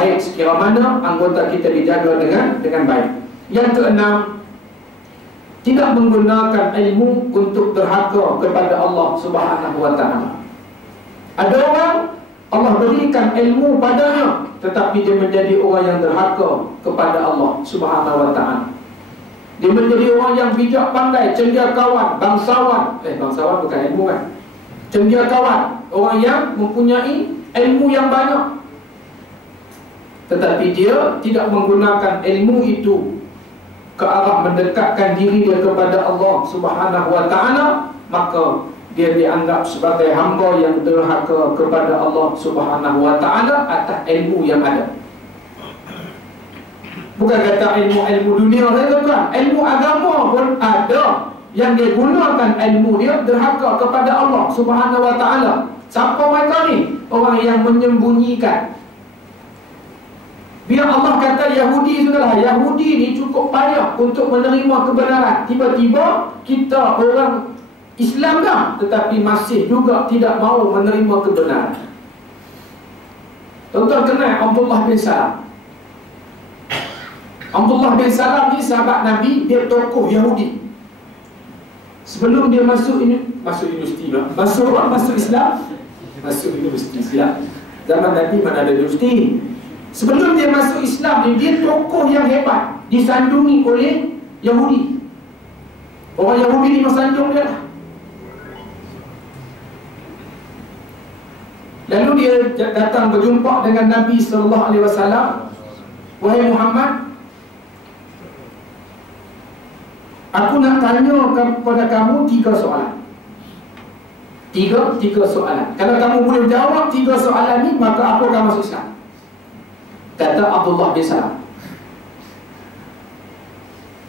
baik sekira mana anggota kita dijaga dengan baik. Yang keenam, tidak menggunakan ilmu untuk derhaka kepada Allah Subhanahu wa taala. Ada orang Allah berikan ilmu padanya, tetapi dia menjadi orang yang derhaka kepada Allah Subhanahu wa taala. Dia menjadi orang yang bijak pandai, cendekiawan, bangsawan. Bangsawan bukan ilmu kan? Cendekiawan, orang yang mempunyai ilmu yang banyak, tetapi dia tidak menggunakan ilmu itu ke arah mendekatkan diri dia kepada Allah Subhanahu wa taala, maka dia dianggap sebagai hamba yang derhaka kepada Allah Subhanahu wa taala atas ilmu yang ada. Bukan kata ilmu dunia saja kan, ilmu agama pun ada yang dia gunakan ilmu dia derhaka kepada Allah Subhanahu wa taala. Siapa mereka ni? Orang yang menyembunyikan. Biar Allah kata Yahudi sudahlah, Yahudi ni cukup payah untuk menerima kebenaran. Tiba-tiba kita orang Islam dah, tetapi masih juga tidak mahu menerima kebenaran. Tuan-tuan kenal Abdullah bin Salam. Abdullah bin Salam ni sahabat Nabi, dia tokoh Yahudi. Sebelum dia masuk universiti lah. Masuk Islam. Masuk universiti Islam. Zaman Nabi mana ada universiti. Sebelum dia masuk Islam ni, dia tokoh yang hebat, disandungi oleh Yahudi. Orang Yahudi ni mensanjung dia lah. Lalu dia datang berjumpa dengan Nabi SAW. Wahai Muhammad, aku nak tanya kepada kamu 3 soalan. Tiga soalan. Kalau kamu boleh jawab 3 soalan ni, maka aku akan masuk Islam. Kata Abdullah bin Salam.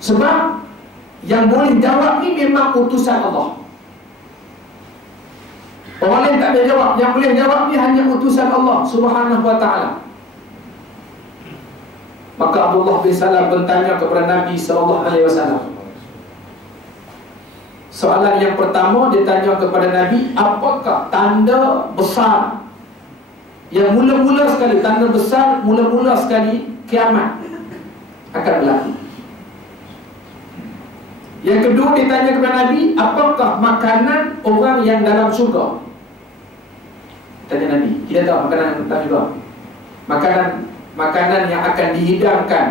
Sebab yang boleh jawab ni memang utusan Allah. Orang lain tak boleh jawab. Yang boleh jawab ni hanya utusan Allah Subhanahu wa ta'ala. Maka Abdullah bin Salam bertanya kepada Nabi SAW. Soalan yang pertama, dia tanya kepada Nabi, apakah tanda besar yang mula-mula sekali, tanda besar mula-mula sekali kiamat akan berlaku? Yang kedua, dia tanya kepada Nabi, apakah makanan orang yang dalam syurga? Tanya Nabi, kita tahu makanan yang dalam syurga. Makanan yang akan dihidangkan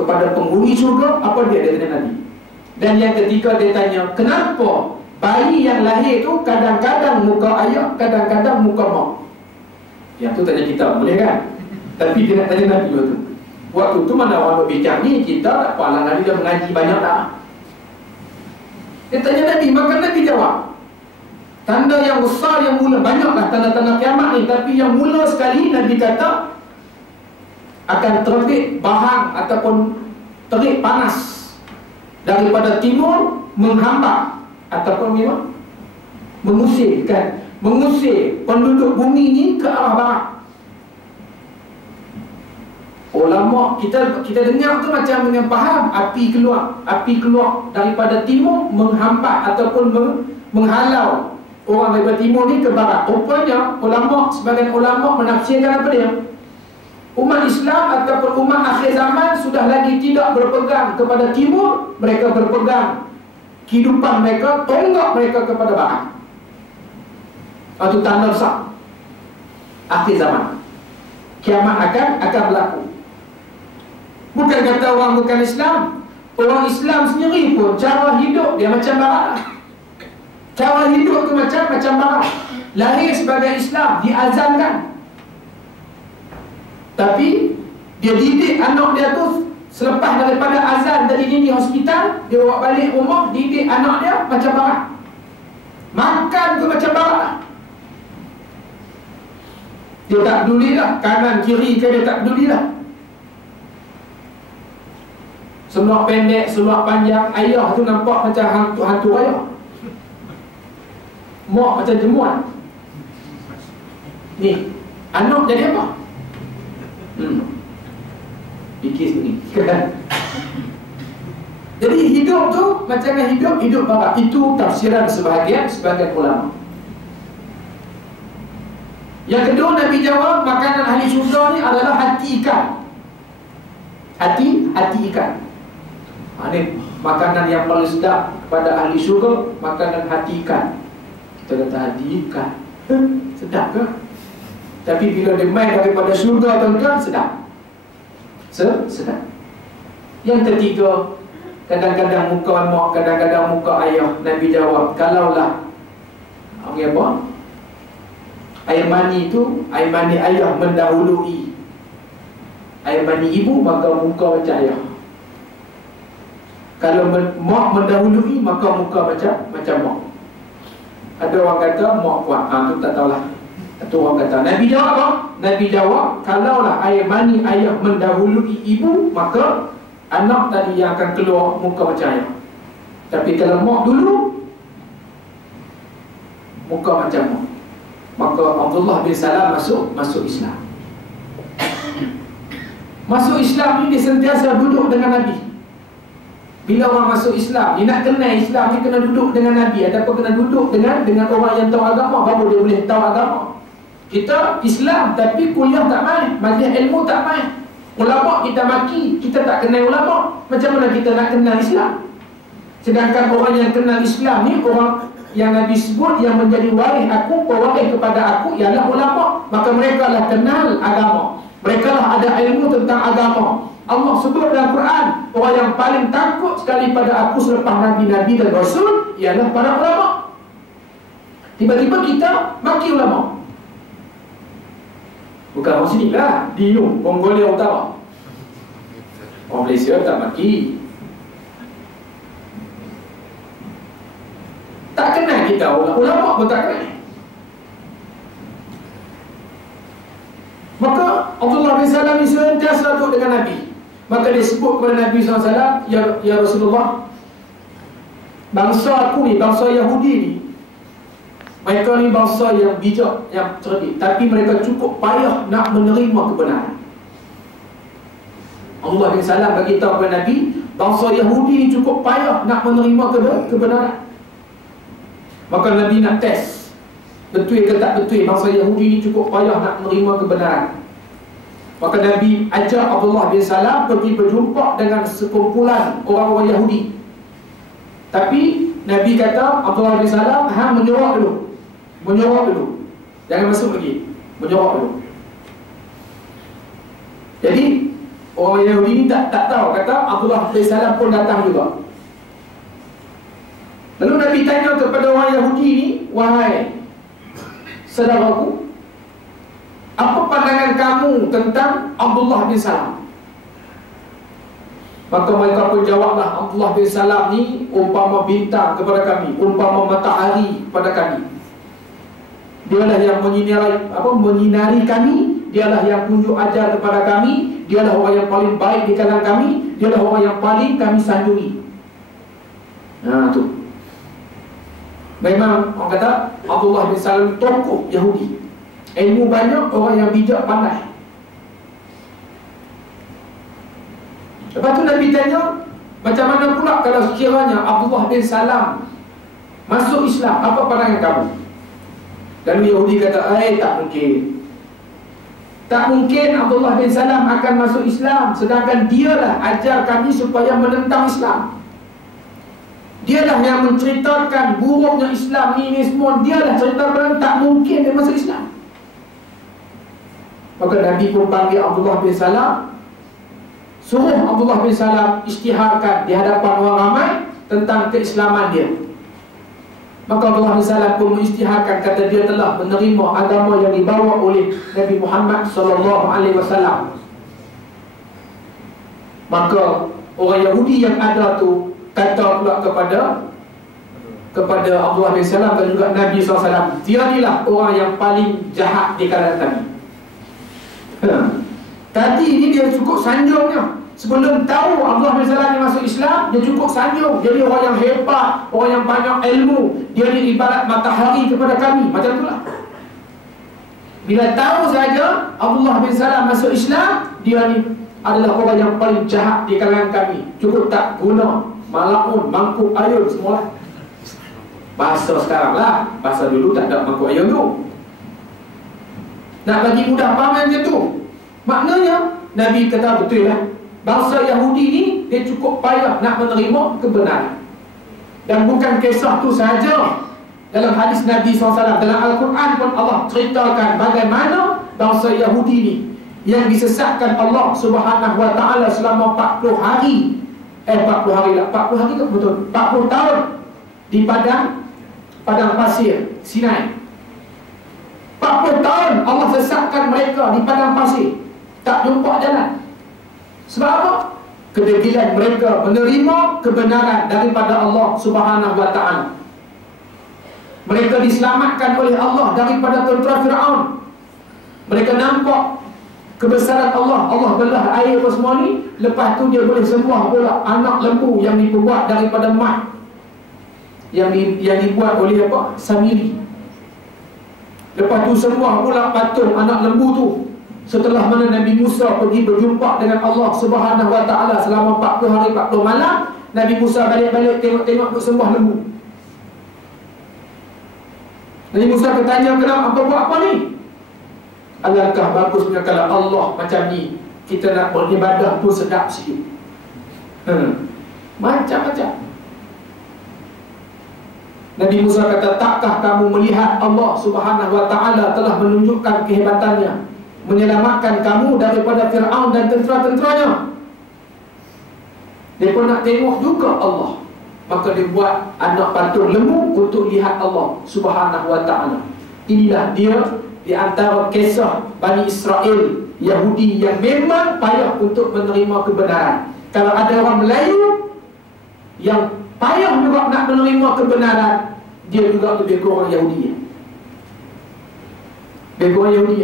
kepada penghuni syurga, apa dia tanya Nabi. Dan yang ketiga, dia tanya, kenapa bayi yang lahir tu kadang-kadang muka ayah, kadang-kadang muka mak? Yang tu tanya kita, boleh kan? Tapi dia nak tanya Nabi waktu. Waktu tu mana orang berbincang ni, kita tak palang Nabi dah mengaji banyak tak? Dia tanya Nabi, maka Nabi jawab, tanda yang besar yang mula, banyaklah tanda-tanda kiamat ni, tapi yang mula sekali Nabi kata akan terbit bahang ataupun terik panas daripada timur menghambat ataupun mengusir penduduk bumi ni ke arah barat. Ulama kita dengar tu macam dengan faham api keluar daripada timur menghambat ataupun menghalau orang daripada timur ni ke barat. Rupanya sebagian ulama menafsirkan apa dia? Umat Islam ataupun umat akhir zaman sudah lagi tidak berpegang kepada timur, mereka berpegang kehidupan mereka, tonggak mereka kepada barat. Itu tanda besar akhir zaman. Kiamat akan berlaku. Bukan kata orang bukan Islam. Orang Islam sendiri pun cara hidup dia macam barat. Cara hidup tu macam barat. Lahir sebagai Islam, diazankan, tapi dia didik anak dia tu selepas daripada azan dari dinding hospital, dia bawa balik rumah, didik anak dia macam barat. Makan tu macam barat. Dia tak peduli lah kanan kiri ke, dia tak peduli lah. Seluar pendek, seluar panjang. Ayah tu nampak macam hantu ayah. Mak macam jemuan. Ni anak jadi apa? Fikir sendiri. Jadi hidup tu macam hidup barat. Itu tafsiran sebahagian ulama. Yang kedua, Nabi jawab, makanan ahli syurga ni adalah hati ikan. Hati ikan. Ini makanan yang paling sedap pada ahli syurga, makanan hati ikan. Kita kata hati ikan, sedap ke? Tapi bila dia main daripada syurga, tuan-tuan, sedap. Sedap. Yang ketiga, kadang-kadang muka mak, kadang-kadang muka ayah. Nabi jawab, kalaulah apa? Air mani itu, air mani ayah mendahului air mani ibu, maka muka macam ayah. Kalau mak mendahului, maka muka macam mak. Ada orang kata mak kuat, tu tak tahulah. Itu orang kata. Nabi jawab apa? Nabi jawab, kalaulah air mani ayah mendahului ibu, maka anak tadi yang akan keluar muka macam ayah. Tapi kalau mak dulu, muka macam mak. Maka Abdullah bin Salam masuk Islam. Masuk Islam ni dia sentiasa duduk dengan Nabi. Bila orang masuk Islam, dia nak kenal Islam, dia kena duduk dengan Nabi ataupun kena duduk dengan orang yang tahu agama, baru dia boleh tahu agama. Kita Islam tapi kuliah tak main, majlis ilmu tak main. Ulama kita maki, kita tak kenal ulama. Macam mana kita nak kenal Islam? Sedangkan orang yang kenal Islam ni, orang yang Nabi sebut yang menjadi waris aku, pewaris kepada aku ialah ulama. Maka mereka lah kenal agama, mereka lah ada ilmu tentang agama. Allah sebut dalam Quran, orang yang paling takut sekali pada aku selepas Nabi-Nabi dan Rasul ialah para ulama. Tiba-tiba kita maki ulama. Bukan orang sini lah, di Mongolia Utara. Orang Malaysia tak maki. Tak kenal kita, ulama pun tak kenal. Maka Abdullah bin Salam ni sentiasa duduk dengan Nabi. Maka dia sebut kepada Nabi SAW, Ya Rasulullah, bangsa aku ni, bangsa Yahudi ni, mereka ni bangsa yang bijak, yang cerdik, tapi mereka cukup payah nak menerima kebenaran. Allah bin Salam beritahu kepada Nabi, bangsa Yahudi ni cukup payah nak menerima kebenaran. Maka Nabi nak test, betul ke tak betul bangsa Yahudi ni cukup payah nak menerima kebenaran. Maka Nabi ajak Abdullah bin Salam pergi berjumpa dengan sekumpulan orang-orang Yahudi. Tapi Nabi kata, Abdullah bin Salam, menyorok dulu, jangan masuk lagi, menyorok dulu. Jadi orang Yahudi ni tak tahu. Kata Abdullah bin Salam pun datang juga. Lalu Nabi tanya kepada orang Yahudi ni, wahai saudaraku, apa pandangan kamu tentang Abdullah bin Salam? Maka mereka pun jawablah, Abdullah bin Salam ni umpama bintang kepada kami, umpama matahari kepada kami. Dialah yang menyinari kami, dialah yang tunjuk ajar kepada kami, dialah orang yang paling baik di kalangan kami, dialah orang yang paling kami sanjungi. Tu. Memang orang kata Abdullah bin Salam tokoh Yahudi, ilmu banyak, orang yang bijak pandai. Lepas tu Nabi tanya, macam mana pula kalau sekiranya Abdullah bin Salam masuk Islam, apa pandangan kamu? Dan Yahudi kata, tak mungkin. Tak mungkin Abdullah bin Salam akan masuk Islam, sedangkan dialah ajar kami supaya menentang Islam. Dialah yang menceritakan buruknya Islam ini semua. Dialah ceritakan, tak mungkin dia masuk Islam. Maka Nabi pun panggil Abdullah bin Salam, suruh Abdullah bin Salam isytiharkan di hadapan orang ramai tentang keislaman dia. Maka Abdullah bin Salam pun mengisytiharkan, kata dia telah menerima agama yang dibawa oleh Nabi Muhammad SAW. Maka orang Yahudi yang ada tu kata pula kepada Abdullah bin Salam dan juga Nabi SAW, dia inilah orang yang paling jahat di kalangan kami. Tadi ni dia cukup sanjungnya. Sebelum tahu Abdullah bin Salam yang masuk Islam, dia cukup sanjung. Jadi orang yang hebat, orang yang banyak ilmu, dia ni ibarat matahari kepada kami. Macam itulah. Bila tahu saja Abdullah bin Salam masuk Islam, dia ni adalah orang yang paling jahat di kalangan kami. Cukup tak guna, malaun, mangkuk ayun, semua. Bahasa sekarang lah, bahasa dulu tak ada mangkuk ayun tu. Nak bagi mudah faham macam tu. Maknanya Nabi kata betul lah, bangsa Yahudi ni dia cukup payah nak menerima kebenaran. Dan bukan kisah tu sahaja. Dalam hadis Nabi SAW, dalam Al-Quran pun Allah ceritakan bagaimana bangsa Yahudi ni yang disesatkan Allah Subhanahu Wa Taala selama 40 hari. 40 hari lah, 40 hari tak betul, 40 tahun di padang pasir Sinai. 40 tahun Allah sesatkan mereka di padang pasir, tak jumpa jalan. Sebab apa? Kedegilan mereka menerima kebenaran daripada Allah Subhanahu Wa Taala. Mereka diselamatkan oleh Allah daripada tentera Firaun. Mereka nampak kebesaran Allah. Allah belah air apa semua ni. Lepas tu dia boleh sembah pula anak lembu yang dibuat daripada mat, yang dibuat oleh apa? Samiri. Lepas tu sembah pula patung anak lembu tu. Setelah mana Nabi Musa pergi berjumpa dengan Allah Subhanahu Wa Taala selama 40 hari 40 malam, Nabi Musa balik-balik tengok-tengok duk sembah lembu. Nabi Musa bertanya, kenapa apa buat apa ni? Alangkah bagusnya kalau Allah macam ni, kita nak beribadah tu sedap sikit. Macam-macam. Nabi Musa kata, takkah kamu melihat Allah Subhanahu Wa Taala telah menunjukkan kehebatannya, menyelamatkan kamu daripada Fir'aun dan tentera-tenteranya. Dia pun nak tengok juga Allah. Maka dia buat anak patung lembu untuk lihat Allah Subhanahu Wa Taala. Inilah dia di antara kisah Bani Israel Yahudi yang memang payah untuk menerima kebenaran. Kalau ada orang Melayu yang payah juga nak menerima kebenaran, dia juga lebih kurang Yahudi. Lebih kurang Yahudi.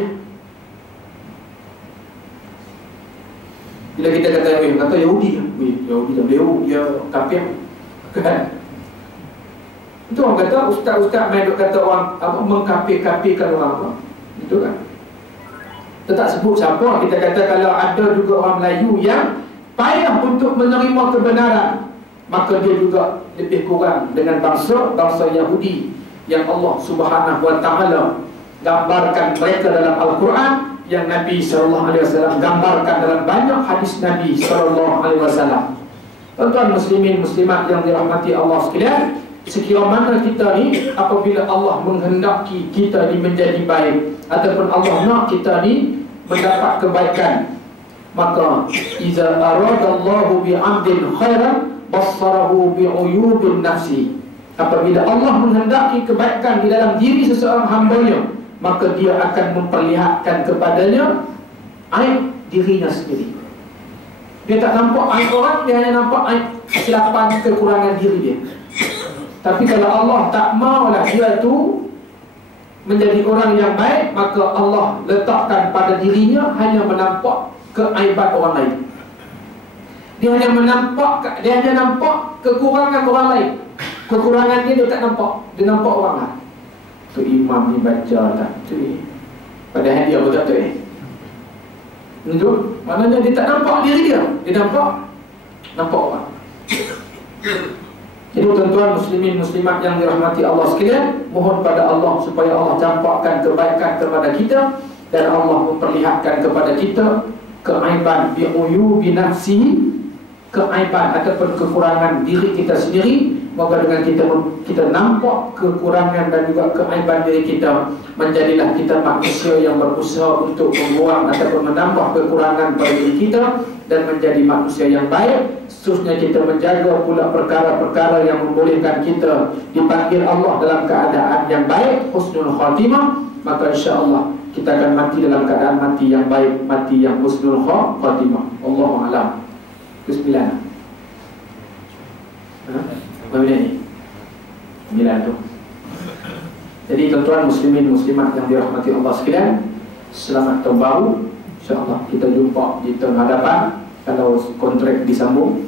Bila kita kata Yahudi, Yahudi tak boleh, dia kafir. Kan? Itu orang kata ustaz-ustaz main duk kata orang apa, mengkafir-kafirkan orang apa. Itu kan. Kita tak sebut siapa, kita kata kalau ada juga orang Melayu yang payah untuk menerima kebenaran, maka dia juga lebih kurang dengan bangsa Yahudi yang Allah Subhanahu Wa Taala gambarkan mereka dalam Al-Quran, yang Nabi SAW gambarkan dalam banyak hadis Nabi SAW. Tuan-tuan muslimin muslimat yang dirahmati Allah sekalian, sekiranya mana kita ni apabila Allah menghendaki kita ni menjadi baik, ataupun Allah nak kita ni mendapat kebaikan, maka iza aradallahu bi'amdin khairan bassarahu bi'uyubin nafsi. Apabila Allah menghendaki kebaikan di dalam diri seseorang hambanya, maka dia akan memperlihatkan kepadanya aib dirinya sendiri. Dia tak nampak aib orang, dia hanya nampak aib kesilapan, kekurangan diri dia. Tapi kalau Allah tak maulah dia tu menjadi orang yang baik, maka Allah letakkan pada dirinya hanya menampak keaiban orang lain. Dia hanya nampak kekurangan orang lain. Kekurangan dia tak nampak. Dia nampak orang lain. Tu imam ni baca tak tu. Padahal dia betul tu itu maknanya dia tak nampak diri dia. Dia nampak orang. Jadi tuan-tuan muslimin muslimat yang dirahmati Allah sekalian, mohon pada Allah supaya Allah campakkan kebaikan kepada kita, dan Allah memperlihatkan kepada kita keaiban bi'uyubi nafsi, keaiban ataupun kekurangan diri kita sendiri. Maka dengan kita nampak kekurangan dan juga keaiban diri kita, menjadilah kita manusia yang berusaha untuk membuang ataupun menambah kekurangan pada diri kita dan menjadi manusia yang baik. Seterusnya kita menjaga pula perkara-perkara yang membolehkan kita dipanggil Allah dalam keadaan yang baik, husnul khatimah. Maka insya-Allah kita akan mati dalam keadaan mati yang baik, mati yang husnul khatimah. Allahu a'lam. Bismillah. Apa ni? Bila tu. Jadi tuan-tuan muslimin muslimat yang dirahmati Allah sekalian, selamat tahun baru. InsyaAllah kita jumpa di tahun hadapan, kalau kontrak disambung.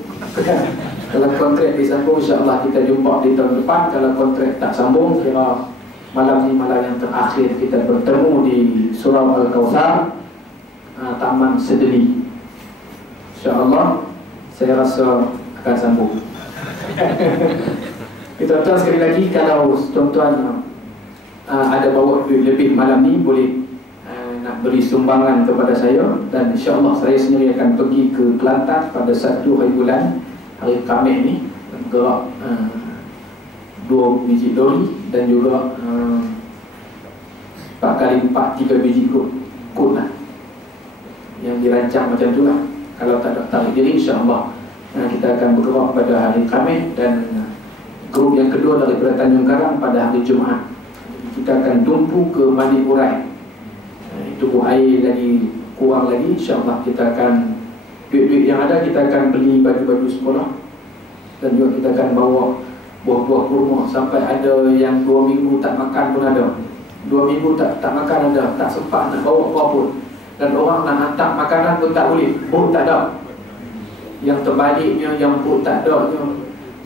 Kalau kontrak disambung, insyaAllah kita jumpa di tahun depan. Kalau kontrak tak sambung, kira malam ni malam yang terakhir kita bertemu di Surau Al-Kautsar, Taman Sedeli. InsyaAllah saya rasa akan sambung. Tuan-tuan sekali lagi, kalau tuan-tuan ada bawa duit lebih malam ni, boleh nak beri sumbangan kepada saya, dan insya-Allah saya sendiri akan pergi ke Kelantan pada 1 hari bulan, hari Khamis ni, bergerak 2 biji lori dan juga 4x4 3 biji kod lah, yang dirancang macam tu lah. Kalau tak ada tarik diri, insya-Allah kita akan bergerak pada hari Khamis, dan grup yang kedua daripada Tanjung Karang pada hari Jumaat. Kita akan tumpu ke Mandi Urai. Itu air lagi kurang lagi, insya-Allah kita akan duit-duit yang ada kita akan beli baju-baju sekolah, dan juga kita akan bawa buah-buah kurma. Sampai ada yang 2 minggu tak makan pun ada, 2 minggu tak makan ada, tak sempat nak bawa apa pun. Dan orang nak hantar makanan pun tak boleh, pun tak ada. Yang terbaliknya, yang pun tak ada,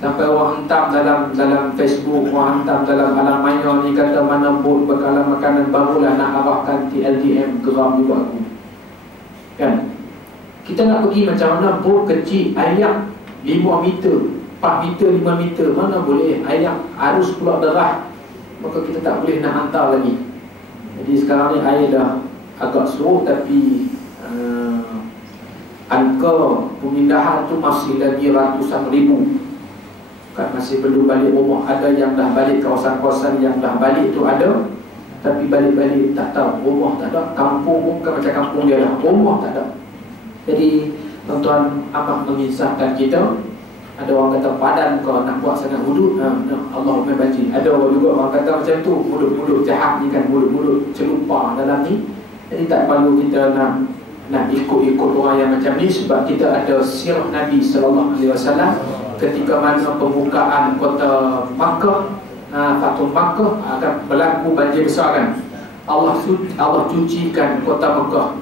sampai orang hantar dalam Facebook, orang hantar dalam alamannya ni, kata mana pun bekalan makanan barulah nak arahkan TLDM, geram juga aku. Kan? Kita nak pergi macam mana, bot kecil, ayak 5 meter, 4 meter, 5 meter, mana boleh, ayak arus pula derah, maka kita tak boleh nak hantar lagi. Jadi sekarang ni air dah agak seluruh, tapi angka pemindahan tu masih lagi ratusan ribu. Kan masih belum balik rumah. Ada yang dah balik, kawasan-kawasan yang dah balik tu ada, tapi balik-balik tak tahu, rumah tak ada, kampung pun bukan macam kampung dia dah, rumah tak ada. Jadi tuan-tuan abang mengisahkan kita, ada orang kata padan kau nak buat sangat hudud, Allahumma baci. Ada juga orang kata macam tu, mulut-mulut jahat ni kan, mulut-mulut celupa dalam ni. Jadi tak perlu kita nak ikut-ikut orang yang macam ni, sebab kita ada sirah Nabi SAW ketika mana pembukaan kota Makkah, Fathul Makkah akan berlaku banjir besar kan. Allah cucikan kota Makkah,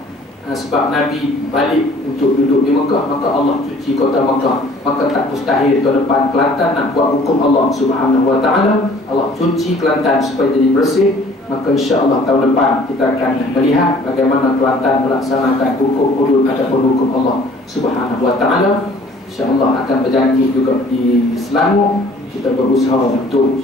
sebab Nabi balik untuk duduk di Makkah, maka Allah cuci kota Makkah. Maka tak mustahil tahun depan Kelantan nak buat hukum Allah Subhanahu Wa Taala, Allah cuci Kelantan supaya jadi bersih. Maka insya-Allah tahun depan kita akan melihat bagaimana Kelantan melaksanakan hukum hudud ataupun hukum Allah Subhanahu Wa Taala. InsyaAllah akan berjanji juga di Selangor. Kita berusaha untuk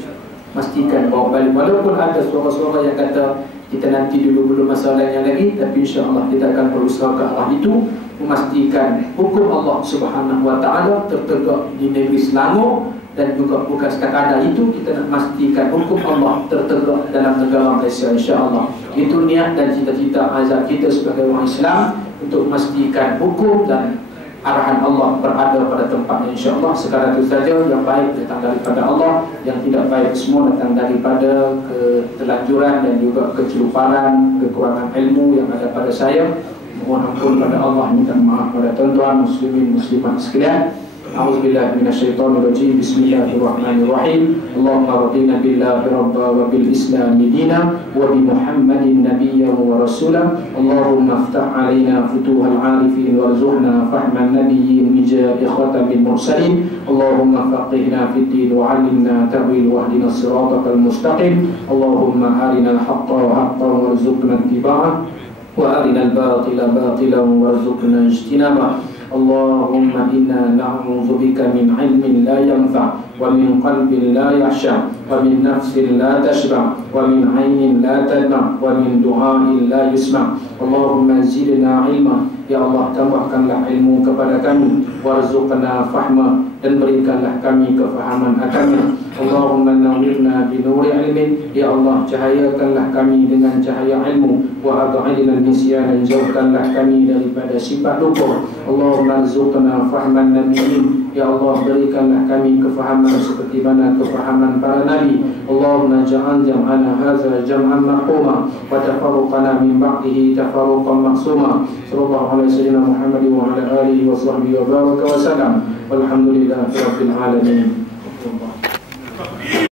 pastikan bahawa balik, walaupun ada suara-suara yang kata kita nanti dulu belum masalahnya lagi, tapi insyaAllah kita akan berusaha ke arah itu, memastikan hukum Allah Subhanahu Wa Taala tertegak di negeri Selangor. Dan juga bukan sekadar itu, kita nak memastikan hukum Allah tertegak dalam negara Malaysia, insyaAllah. Itu niat dan cita-cita azab kita sebagai orang Islam, untuk memastikan hukum dan arahan Allah berada pada tempatnya, insyaAllah. Sekadar itu saja. Yang baik datang daripada Allah, yang tidak baik semua datang daripada keterlanjuran dan juga keceluparan, kekurangan ilmu yang ada pada saya. Mohon ampun pada Allah, minta maaf pada tuan-tuan muslimin muslimat sekalian. A'udzubillahi minasyaitonirrajim. Bismillahirrahmanirrahim. Allahumma rabbina billahi rabba wa bil islami dina wa bi Muhammadin nabiyyan wa rasula. Allahumma iftah alaina futuhal arifin warzuqna fahman nabiyyin bijah khatabil mursalin. Allahumma faqihna fid din wa 'allimna ta'wil wahdina siratal mustaqim. Allahumma arina al-haqqa haqqan warzuqna ittiba'ah wa arina al-batila batilan warzuqna ijtinabah. Allahumma inna na'udzu bika min ilmin la yanfa' wa min qalbin la yakhsha wa min nafsin la tashba' wa min 'ainin la tadma' wa min du'ain la yusma'. Allahumma zidna ilma, ya Allah tambahkanlah ilmu kepada kami, warzuqna fahma, dan berikanlah kami kefahaman akannya. Allahumma nawwirna bi nuri ilmin, ya Allah cahayakanlah kami dengan cahaya ilmu, wa ad'ilna nisyan, jauhkanlah kami daripada sifat lupa. Allahumma arzuqna fahman nabiyyin, ya Allah berikanlah kami kefahaman seperti mana kefahaman para nabi. Allahumma ja'al jam'ana hadza jam'an marhuma wa tafarruqana min ba'dihi tafarruqan maqsuma. Sallallahu alaihi wasallam Muhammad wa ala alihi wa sahbihi wa baraka wa sallam. Walhamdulillahi rabbil alamin.